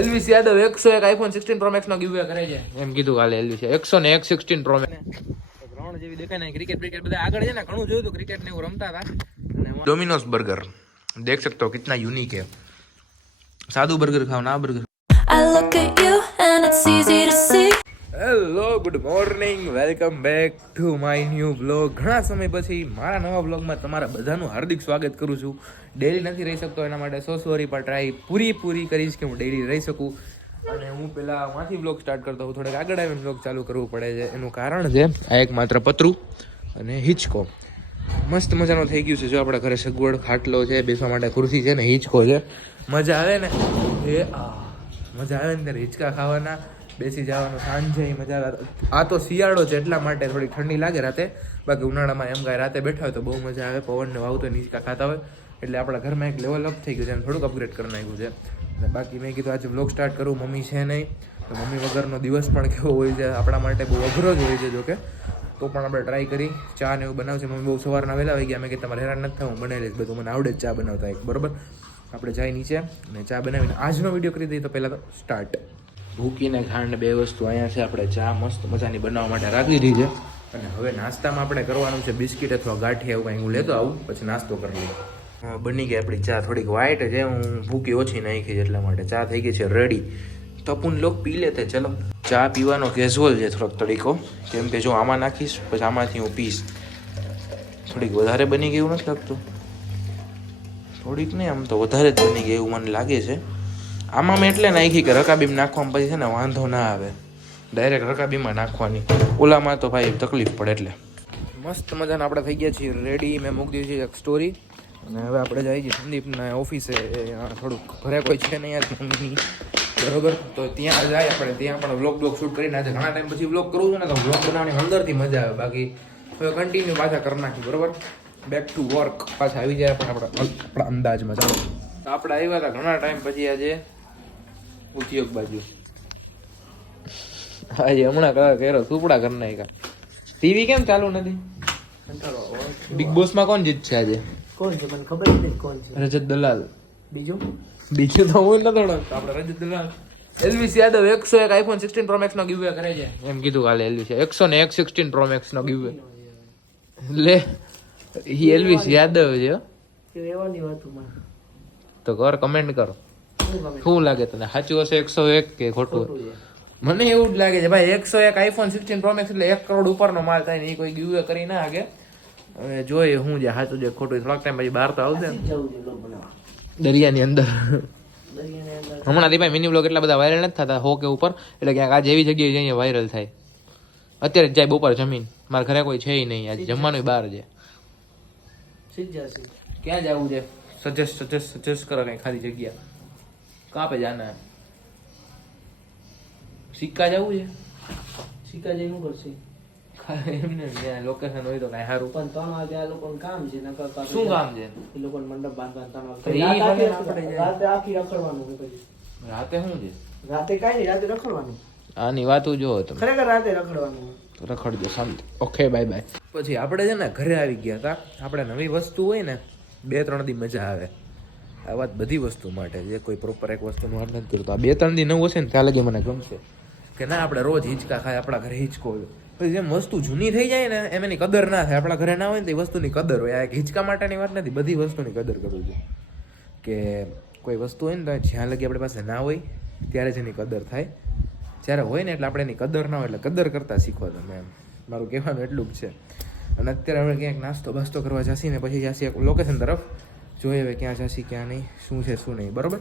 Elvish Yadav 101 iPhone 16 pro max નો ગિવવે કરે છે એમ કીધું કાલે એલવીસ 101 16 પ્રો મેક્સ ગ્રાઉન્ડ જેવી દેખાય ને ક્રિકેટ બધા આગળ છે ને ઘણું જોયું તો ક્રિકેટ ને એવું રમતા હતા અને ડોમિનોઝ બર્ગર देख सकते हो कितना यूनिक है सादू बर्गर खाओ ना burger I look at you and it's easy to see hello good morning welcome back to my new vlog ઘણા સમય પછી મારા નવા વ્લોગમાં તમારા બધાનું હાર્દિક સ્વાગત કરું છું ડેલી નથી રહી શકતો એના માટે સોરી પણ ટ્રાય પૂરી કરીશ કે હું ડેલી રહી શકું અને હું પેલા માંથી વ્લોગ સ્ટાર્ટ કરતો હું થોડેક આગળ આવીને વ્લોગ ચાલુ કરવું પડે છે એનું કારણ છે આ એક માત્ર પતરું અને હિંચકો મસ્ત મજાનો થઈ ગયું છે જો આપણા ઘરે સગવડ ખાટલો છે બેસવા માટે ખુરશી છે ને હિંચકો છે મજા આવે ને એ મજા આવે ને ત્યારે હિંચકા ખાવાના બેસી જવાનું સાંજે મજા આવે આ તો શિયાળો છે એટલા માટે થોડી ઠંડી લાગે રાતે બાકી ઉનાળામાં એમ કાંઈ રાતે બેઠા હોય તો બહુ મજા આવે પવનને વાવતો હિંચકા ખાતા હોય એટલે આપણા ઘરમાં એક લેવલ અપ થઈ ગયું છે અને થોડુંક અપગ્રેડ કરી નાખ્યું છે અને બાકી મેં કીધું આજે વ્લોગ સ્ટાર્ટ કરું મમ્મી છે નહીં તો મમ્મી વગરનો દિવસ પણ કેવો હોય છે આપણા માટે બહુ અઘરો જ હોય છે જોકે તો પણ આપણે ટ્રાય કરી ચા ને એવું બનાવશે મમ્મી બહુ સવારના વહેલા આવી ગયા મેં કે તમારે હેરાન નથી થવું હું બનાવી લઈશ બધું મને આવડે જ ચા બનાવતા એક બરાબર આપણે જાય નીચે અને ચા બનાવીને આજનો વિડીયો કરી દઈએ તો પહેલાં તો સ્ટાર્ટ ભૂકીને ખાંડ બે વસ્તુ અહીંયા છે આપણે ચા મસ્ત મજાની બનાવવા માટે રાખી દીધી છે અને હવે નાસ્તામાં આપણે કરવાનું છે બિસ્કિટ અથવા ગાંઠિયા એવું કંઈ હું લેતો આવું પછી નાસ્તો કરી લઈએ બની ગઈ આપણી ચા થોડીક વ્હાઈટ છે હું ભૂકી ઓછી નાખી છે એટલા માટે ચા થઈ ગઈ છે રેડી તપુન લોક પી લેતે ચલો ચા પીવાનો કેઝ્યુઅલ છે થોડોક તરીકો કેમ કે જો આમાં નાખીશ પછી આમાંથી હું પીશ થોડીક વધારે બની ગઈ એવું નથી લાગતું થોડીક નહીં આમ તો વધારે જ બની ગઈ એવું મને લાગે છે આમાં મેં એટલે નાખી કે રકાબીમ નાખવામાં પછી છે ને વાંધો ના આવે ડાયરેક્ટ રકાબીમાં નાખવાની ઓલામાં તો ભાઈ તકલીફ પડે એટલે મસ્ત મજાના આપણે થઈ ગયા છીએ રેડી મેં મૂકી દીધી છે એક સ્ટોરી અને હવે આપણે જઈએ છીએ સંદીપના ઓફિસે થોડુંક ઘરે કોઈ છે નહીં યાર મમ્મીની બરોબર તો ત્યાં જાય આપણે ત્યાં પણ વ્લોગ શૂટ કરીને આજે ઘણા ટાઈમ પછી વ્લોગ કરું છું ને તો વ્લોગ બનાવવાની અંદરથી મજા આવે બાકી હવે કન્ટિન્યુ પાછા કરી નાખી બરોબર બેક ટુ વર્ક પાછા આવી જાય પણ આપણા અંદાજમાં ચાલો તો આપણે આવ્યા હતા ઘણા ટાઈમ પછી આજે ઉદ્યોગ બાજુ આજે હમણાં કર્યો સુપડા કરી નાખ્યા ટીવી કેમ ચાલુ નથી બિગ બોસમાં કોણ જીતશે આજે કોણ છે મને ખબર નથી કોણ છે રજત દલાલ બીજું તો હું નથી ઓળખતો આપણે રજત દલાલ Elvish Yadav 101 iPhone 16 pro max નો ગિવવે કરે છે એમ કીધું કાલે એલવીસ 101 16 પ્રો મેક્સ નો ગિવવે લે ઈ એલવીસ યાદવ છે કે રહેવાની વાત માં તો કર કમેન્ટ કરો શું લાગે તને સાચું હશે 101 કે ખોટું મને એવું જ લાગે છે ભાઈ 101 આઈફોન 16 પ્રો મેક્સ એટલે 1 કરોડ ઉપરનો માલ થાય ને એ કોઈ ગિવવે કરી ના આગે હવે જોઈએ હું જે સાચું જે ખોટું થોડાક ટાઈમ પછી બહાર તો આવશે દરિયાની અંદર હમણાં ભાઈ મિની બ્લોગ એટલા બધા વાયરલ નથી થતા હો કે ઉપર એટલે ક્યાંક આજે એવી જગ્યાએ જઈએ વાયરલ થાય અત્યારે જ જાય બપોર જમીન મારા ઘરે કોઈ છે નહીં આજે જમવાનું બહાર છે ક્યાં જવું છે સજેસ્ટ કરો કઈ ખાલી જગ્યા કાં પે જાના સિક્કા જવું છે સિક્કા જઈને કરશે એમને લોકેશન હોય તો કઈ સારું પણ 3 વાગે આ લોકોનું કામ છે નકર શું કામ છે એ લોકોને મંડપ બાંધવાનું 3 વાગે રાતે આખી રખડવાનું પછી રાતે શું છે રાતે કાઈ નહીં રાતે રખડવાનું આની વાતો જો તમે ખરેખર રાતે રખડવાનું રખડજો શાંતિ ઓકે બાય બાય પછી આપણે છે ને ઘરે આવી ગયા હતા આપણે નવી વસ્તુ હોય ને 2-3 દી મજા આવે આ વાત બધી વસ્તુ માટે જે કોઈ પ્રોપર એક વસ્તુનું વાત નથી કરતો આ 2-3 દી નવું હશે ને ત્યાં લગી મને ગમશે કે ના આપણે રોજ હિંચકા ખાય આપણા ઘરે હિંચકો હોય પછી જેમ વસ્તુ જૂની થઈ જાય ને એમ એની કદર ના થાય આપણા ઘરે ના હોય ને એ વસ્તુની કદર હોય આ એક હિંચકા માટેની વાત નથી બધી વસ્તુની કદર કરવું જોઈએ કે કોઈ વસ્તુ હોય ને તો જ્યાં લગી આપણી પાસે ના હોય ત્યારે જ એની કદર થાય જ્યારે હોય ને એટલે આપણે એની કદર ના હોય એટલે કદર કરતાં શીખો તમે એમ મારું કહેવાનું એટલું જ છે અને અત્યારે આપણે ક્યાંક નાસ્તો બાસ્તો કરવા જશી ને પછી જશી લોકેશન તરફ જોઈએ હવે ક્યાં જશી ક્યાં નહીં શું છે શું નહીં બરાબર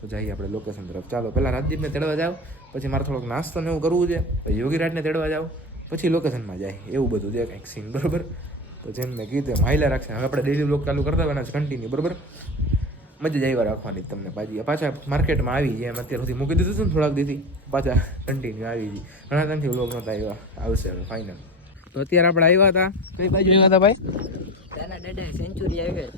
તો જઈએ આપણે લોકેશન તરફ ચાલો પહેલાં રાજદીપને તેડવા જાઓ પછી મારે થોડોક નાસ્તો ને એવું કરવું છે પછી યોગીરાજને તેડવા જાઓ પછી લોકેશનમાં જાય એવું બધું છે કંઈક સીન બરાબર તો જેમ મેં કીધું એમ હાઈલા રાખશે હવે આપણે ડેલી બ્લોગ ચાલુ કરતા હોય કન્ટિન્યુ બરાબર મજા જ આવ્યા રાખવાની તમને પાછા માર્કેટમાં આવી જાય એમ અત્યાર સુધી મૂકી દીધું હતું ને થોડાક દીધી પાછા કન્ટિન્યુ આવી ગઈ ઘણા ટાઈમથી બ્લોગ નહોતા આવ્યા આવશે હવે ફાઇનલ તો અત્યારે આપણે આવ્યા હતા કઈ બાજુ આવ્યા હતા ભાઈ સેન્ચુરી આવી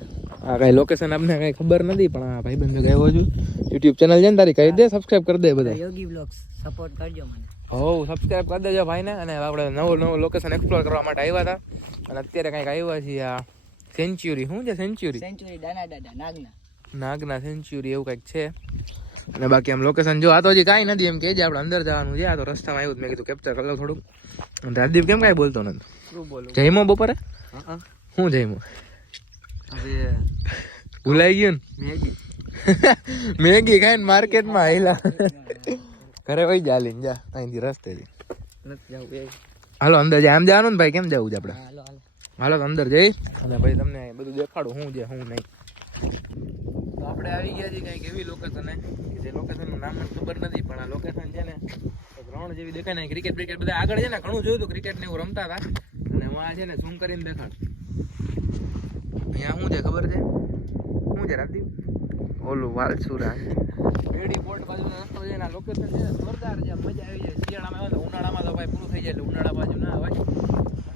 હા કઈ લોકેશન આપને કઈ ખબર નથી પણ આ ભાઈ બંધ ગયો છું યુટ્યુબ ચેનલ છે ને તારી કહી દે સબસ્ક્રાઇબ કરી દે બધા યોગી બ્લોગ્સ સપોર્ટ કરજો મને હો સબસ્ક્રાઇબ કરી દેજો ભાઈને અને આપણે નવું લોકેશન એક્સપ્લોર કરવા માટે આવ્યા હતા અને અત્યારે કંઈક આવ્યા છીએ આ સેન્ચ્યુરી શું છે સેન્ચ્યુરી દાના દાદા નાગના નાગના સેન્ચ્યુરી એવું કંઈક છે અને બાકી આમ લોકેશન જો આ તો હજી કાંઈ નથી એમ કે આપણે અંદર જવાનું છે. આ તો રસ્તામાં આવ્યું મેં કીધું કેપ્ચર કરી લો થોડુંક. અને રાજદીપ કેમ કાંઈ બોલતો નથી? શું બોલું? જઈમો બપોરે? હા શું જઈમો? હવે ભૂલાઈ ગયું મેગી ને મેગી ખાઈને માર્કેટમાં આવેલા ઘરે વહી જા હાલીને જા અહીંથી રસ્તેથી. નથી જવું એ. હાલો અંદર જાય. આમ જવાનું ને ભાઈ, કેમ જવું છે આપણે? હાલો હાલો. હાલો તો અંદર જઈ અને ભાઈ તમને બધું દેખાડું શું છે શું નહીં. તો આપણે આવી ગયા છીએ કંઈક એવી લોકેશને કે જે લોકેશનનું નામ મને ખબર નથી, પણ આ લોકેશન છે ને ગ્રાઉન્ડ જેવી દેખાય ને. ક્રિકેટ બ્રિકેટ બધા આગળ છે ને ઘણું જોયું હતું, ક્રિકેટ ને એવું રમતા હતા. અને વાં છે ને ઝૂમ કરીને દેખાડ. અહીંયા શું છે ખબર છે? શું છે રાજદીપ? ઓલું વાલસુરા બેડી પોર્ટ બાજુનો રસ્તો છે ને. આ લોકેશન છે ને જોરદાર છે, મજા આવી જાય. શિયાળામાં આવે ને ઉનાળામાં તો ભાઈ પૂરું થઈ જાય એટલે ઉનાળા બાજુ ના આવે.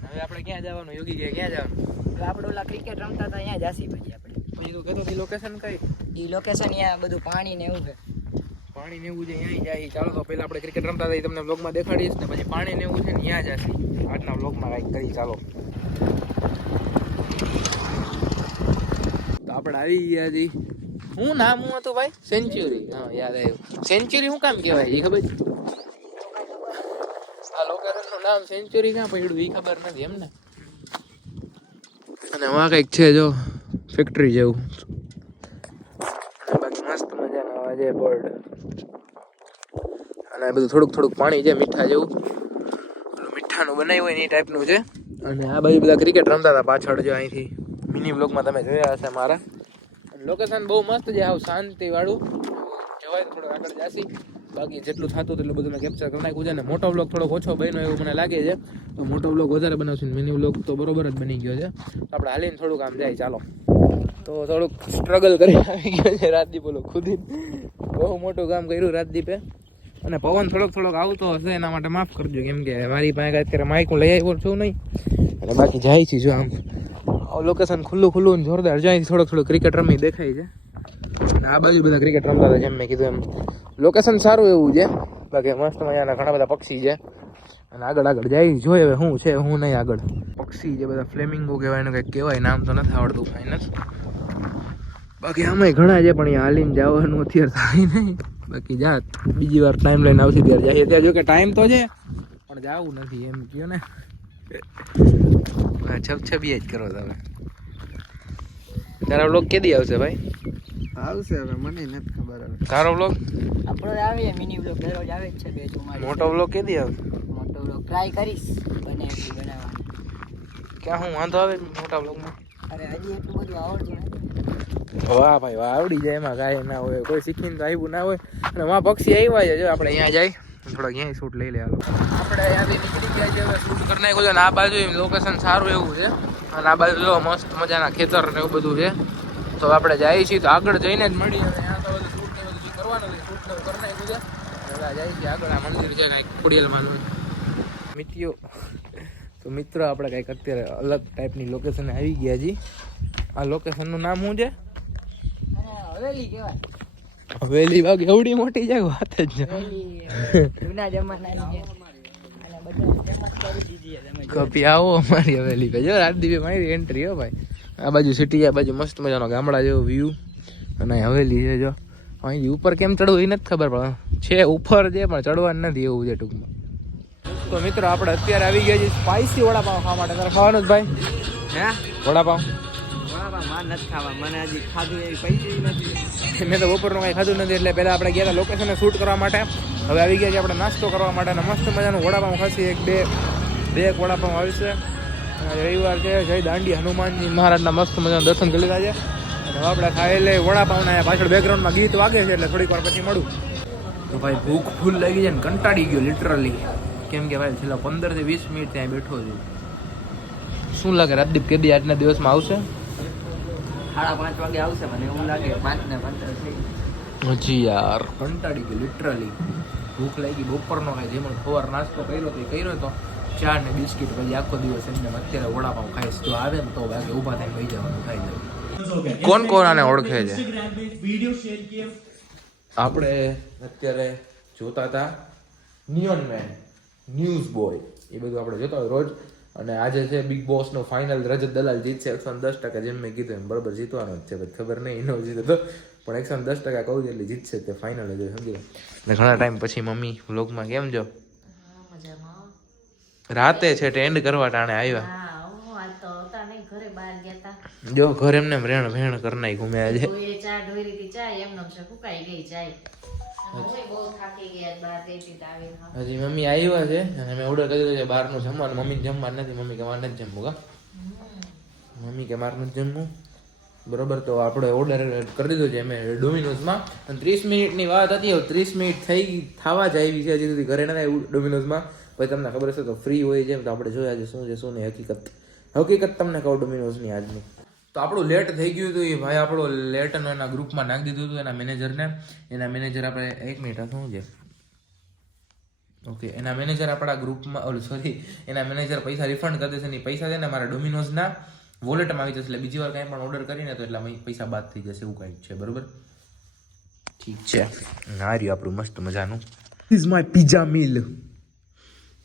હવે આપણે ક્યાં જવાનું? યોગી ગયા ક્યાં જવાનું? એટલે આપણે ઓલા ક્રિકેટ રમતા હતા અહીંયા જાસી પછી આપણે. પછી તું કહેતો હતી લોકેશન કઈ? એ લોકેશન અહીંયા બધું પાણી ને એવું છે. પાણી ને એવું છે અહીંયા જાય. ચાલો તો પહેલા આપણે ક્રિકેટ રમતા હતા એ તમને બ્લોગમાં દેખાડીશ ને પછી પાણી ને એવું છે ને ત્યાં જશે. આજના બ્લોગમાં કંઈક કરી. ચાલો તો આપણે આવી ગયા છીએ. શું નામ હું હતું ભાઈ? સેન્ચુરી. હા યાદ આવ્યું. સેન્ચુરી શું કામ કહેવાય એ ખબર છે? આ લોકેશનનું નામ સેન્ચુરી ક્યાં પડ્યું એ ખબર નથી એમ ને. અને વાં કંઈક છે જો ફેક્ટરી જેવું. બાકી મસ્ત મજાના આવા છે બર્ડ. અને બધું થોડુંક થોડુંક પાણી છે મીઠા જેવું. મીઠાનું બનાવ્યું હોય ને એ ટાઈપનું છે. અને આ બાજુ બધા ક્રિકેટ રમતા હતા પાછળ જો અહીંથી મિની બ્લોગમાં તમે જોયા હશે મારા. લોકેશન બહુ મસ્ત છે, આવું શાંતિ વાળું કહેવાય. થોડું આગળ જાસી બાકી જેટલું થતું એટલું બધું મેં કેપ્ચર કરી નાખ્યું છે. ને મોટો બ્લોગ થોડોક ઓછો બન્યો એવું મને લાગે છે, તો મોટો બ્લોગ વધારે બનાવશું. મિની બ્લોગ તો બરોબર જ બની ગયો છે. તો આપણે હાલીને થોડુંક આમ જાય. ચાલો તો થોડુંક સ્ટ્રગલ કરી આવી ગયો છે રાજદીપ. બોલો ખુદી બહુ મોટું કામ કર્યું રાજદીપે. અને પવન થોડોક આવતો હશે એના માટે માફ કરજો, કેમ કે મારી પાસે અત્યારે માઇક હું લઈ આવ્યો છું નહીં. અને બાકી જાય છે જો આમ લોકેશન ખુલ્લું જોરદાર. જ્યાંથી થોડોક ક્રિકેટ રમી દેખાય છે. અને આ બાજુ બધા ક્રિકેટ રમતા હતા જેમ મેં કીધું એમ. લોકેશન સારું એવું છે. બાકી મસ્ત મજાના ઘણા બધા પક્ષી છે. અને આગળ જાય જોઈએ હવે શું છે શું નહીં. આગળ પક્ષી જે બધા ફ્લેમિંગો કહેવાય ને કંઈક કહેવાય, નામ તો નથી આવડતું ફાઇનલ. બાકી આમાંય ઘણા છે પણ અહીંયા હાલીને જવાનું અત્યારે થાય નહીં. બાકી જા બીજી વાર ટાઈમ લઈને આવશે ત્યારે જાય. અત્યારે જો કે ટાઈમ તો છે પણ જવું નથી એમ કહો ને. છબછબી જ કરો તમે. તારા બ્લોગ કેદી આવશે ભાઈ? આવશે હવે મને નથી ખબર. હવે તારો બ્લોગ આપણો આવે મિની બ્લોગ દરરોજ આવે જ છે. બે ચુમ્માલીસ. મોટો બ્લોગ કેદી આવશે? મોટો બ્લોગ ટ્રાય કરીશ બને એટલી બનાવવાની. ક્યાં હું વાંધો આવે મોટા બ્લોગમાં? અરે હજી એટલું બધું આવડતું નથી. વાહ ભાઈ વાહ, આવડી જાય એમાં કાંઈ ના હોય. કોઈ શીખીને તો આવ્યું ના હોય. અને વાં પક્ષી આવ્યા છે જો. આપણે અહીંયા જાય થોડાક અહીંયા શૂટ લઈ લે. હાલો આપણે અહીંયાથી નીકળી ગયા છે, હવે શૂટ કરી નાખ્યું છે. અને આ બાજુ લોકેશન સારું એવું છે. અને આ બાજુ જો મસ્ત મજાના ખેતર ને એવું બધું છે. તો આપણે જઈએ છીએ તો આગળ જઈને જ મળી. અને અહીંયા તો બધું શૂટ ને બધું કરવાનું છે. શૂટ ને કરી નાખ્યું છે. હવે જાય છે આગળ. આ મંદિર છે કાંઈક ખોડિયાલમાં મિત્રો આપણે કંઈક અત્યારે અલગ ટાઈપની લોકેશને આવી ગયા છીએ. આ લોકેશનનું નામ શું છે? હવેલી કહેવાય. હવેલી બાકી એવડી મોટી છે વાત જ જૂના જમાનાની છે. અને બધા ફેમસ કરી દીધી છે તમે. કપી આવો અમારી હવેલી પે. જો રાજદીપે મારી એન્ટ્રી હો ભાઈ. આ બાજુ સિટી, આ બાજુ મસ્ત મજાનો ગામડા જેવો વ્યૂ. અને હવેલી છે જો. અહીં ઉપર કેમ ચડવું એ નથી ખબર, પણ છે ઉપર છે પણ ચડવાનું નથી એવું છે ટૂંકમાં. તો મિત્રો આપણે અત્યારે આવી ગયા છીએ સ્પાઈસી વડાપાવ ખાવા માટે. તારે ખાવાનું જ ભાઈ? હે વડાપાવ? વડાપાવ માર નથી ખાવા. મને હજી ખાધું એવી પૈસા નથી. મેં તો બપોરનું કાંઈ ખાધું નથી. એટલે પહેલાં આપણે ગયા હતા લોકેશને શૂટ કરવા માટે. હવે આવી ગયા છે આપણે નાસ્તો કરવા માટે. અને મસ્ત મજાનું વડાપાવ ખાસી. બે વડાપાવ આવશે. રવિવાર છે, જય દાંડી હનુમાનજી મહારાજના મસ્ત મજાના દર્શન કરી લીધા છે. અને હવે આપણે ખાઈ લે વડાપાવના. પાછળ બેકગ્રાઉન્ડમાં ગીત વાગે છે એટલે થોડીક વાર પછી મળું. તો ભાઈ ભૂખ ફૂલ લાગી જાય ને કંટાળી ગયો લિટરલી. કેમ કે ભાઈ છેલ્લા 15 થી 20 મિનિટ ત્યાં બેઠો છું. શું લાગે રાજદીપ કેદી આજના દિવસમાં આવશે? 5:30 વાગે આવશે મને એવું લાગે. 5 ને 15 થઈ. હજી યાર કંટાળી ગયો લિટરલી. ભૂખ લાગી. બપોરનો કાંઈ જેમ સવાર નાસ્તો કર્યો તો ચા ને બિસ્કિટ. પછી આખો દિવસ એમને અત્યારે વડાપાવ ખાઈશ. જો આવે ને તો બાકી ઊભા થઈને વહી જવાનું થાય. કોણ કોણ આને ઓળખે છે? આપણે અત્યારે જોતા હતા નિયોન મેન, ન્યૂઝ બોય, એ બધું આપણે જોતા હોય રોજ. અને આજે છે બિગ બોસનો ફાઇનલ. રજત દલાલ જીતશે 110%. જેમ મેં કીધું એમ બરાબર જીતવાનો જ છે. ખબર નહીં એનો જીતો તો પણ 110% કહું છું એટલે જીતશે તે ફાઇનલ જ સમજી લો. ને ઘણા ટાઈમ પછી મમ્મી વ્લોગમાં કેમ જો રાતે છે એન્ડ કરવા ટાણે આવ્યા. જો ઘર એમને રેણ ભેણ કરી નાખી ઘૂમે આજે. હજી મમ્મી આવ્યા છે અને મેં ઓર્ડર કરી દીધો છે બહારનું જમવાનું. મમ્મી જમવાનું નથી. મમ્મી કે મારે નથી જમવું કા. મમ્મી કે મારે નથી જમવું બરોબર. તો આપણે ઓર્ડર કરી દીધો છે અમે ડોમિનોઝમાં. અને 30 મિનિટની વાત હતી. હવે 30 મિનિટ થવા જ આવી છે. હજી સુધી ઘરે નથી આવ્યું ડોમિનોઝમાં. પછી તમને ખબર હશે તો ફ્રી હોય છે તો આપણે જોયા છે શું છે શું નહીં. હકીકત તમને કહું ડોમિનોઝની આજની. તો આપણું લેટ થઈ ગયું હતું. એ ભાઈ આપણો લેટ એના ગ્રુપમાં નાખી દીધું હતું એના મેનેજરને. એના મેનેજર આપણે 1 મિનિટ શું છે ઓકે એના મેનેજર આપણા ગ્રુપમાં એના મેનેજર પૈસા રિફંડ કરી દેશે. એ પૈસા છે ને મારા ડોમિનોઝના વોલેટમાં આવી જશે. એટલે બીજી વાર કંઈ પણ ઓર્ડર કરીને તો એટલા પૈસા બાદ થઈ જશે એવું કંઈક છે બરોબર. ઠીક છે આ રહ્યું આપણું મસ્ત મજાનું is my pizza meal.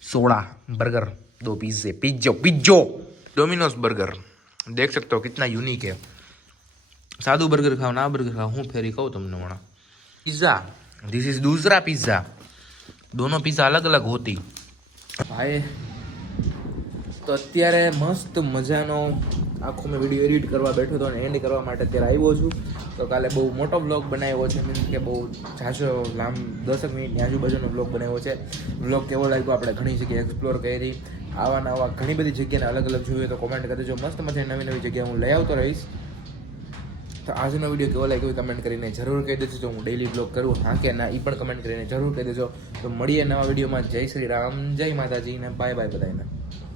Soda burger 2 पिज्जे पिज्जो डोमिनोज बर्गर देख सकते हो कितना यूनिक है. सादू बर्गर खाओ ना बर्गर खाओ हूँ फेरी कहूँ तुमने वहाँ पिज़्ज़ा दिस इज दूसरा पिज़्ज़ा. दोनों पिज़्ज़ा अलग अलग होती भाई. તો અત્યારે મસ્ત મજાનો આખો મેં વિડીયો એડિટ કરવા બેઠો હતો અને એન્ડ કરવા માટે અત્યારે આવ્યો છું. તો કાલે બહુ મોટો વ્લોગ બનાવ્યો છે. મીન્સ કે બહુ ઝાઝો 10 મિનિટની આજુબાજુનો વ્લોગ બનાવ્યો છે. વ્લોગ કેવો લાગ્યો આપણે ઘણી જગ્યાએ એક્સપ્લોર કરી. આવા ઘણી બધી જગ્યાને અલગ અલગ જોઈએ તો કોમેન્ટ કરજો. મસ્ત મજાની નવી જગ્યાએ હું લઈ આવતો રહીશ. તો આજનો વિડીયો કેવો લાગ્યો કમેન્ટ કરીને જરૂર કહી દેજો. જો હું ડેઈલી વ્લોગ કરું હા કે ના એ પણ કમેન્ટ કરીને જરૂર કહી દેજો. તો મળીએ નવા વિડીયોમાં. જય શ્રી રામ, જય માતાજી ને બાય બાય બધાને.